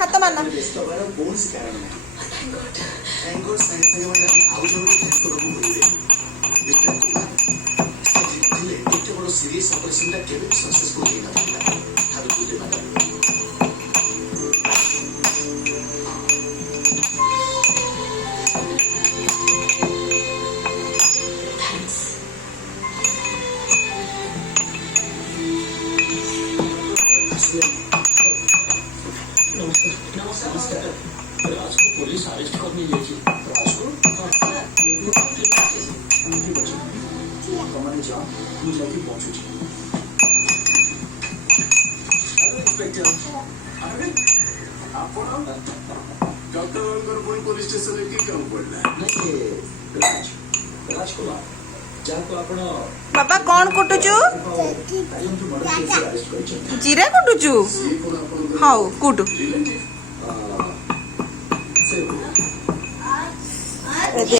ହାତ ମାରନା। ବ୍ୟସ୍ତ ହେବାର କୌଣସି କାରଣ ନାହିଁ। ଥ୍ୟାଙ୍କ ଗଡ୍ ସାଙ୍ଗେ ସାଙ୍ଗେ ମାନେ ଆଉ ଜଣଙ୍କୁ ଥ୍ୟାଙ୍କ ଦେବାକୁ ଭୁଲିବେନି। ମିଷ୍ଟର କୁମାର ସେ ଥିଲେ ଏତେ ବଡ଼ ସିରିୟସ୍ ଅପରେସନଟା କେବେ ବି ସକ୍ସେସଫୁଲ ହେଇନଥିଲା। ହାବି ବୁଝେ ମ୍ୟାଡାମ। नमस्कार राज को पुलिस अरेस्ट करने जाइए। राज को तमने जाओ ମୁଁ ଯାଇକି ପହଞ୍ଚୁଛି। Hello inspector. ଆରେ ଆପଣ ଡକ୍ଟରଙ୍କର ପୁଣି ପୋଲିସ ଷ୍ଟେସନରେ କି କାମ ପଡ଼ିଲା? नहीं राज राजकुमार ଯାହାକୁ ଆପଣ ବାବା କ'ଣ କୁଟୁଛୁ? କାଲିଠୁ ମର୍ଡର କେସରେ ଆରେଷ୍ଟ କରିଛନ୍ତି। ଜିରା କୁଟୁଛୁ? ସିଏ କ'ଣ ଆପଣଙ୍କର ହଉ କୁଟୁ। ରିଲେଟିଭ? ସେ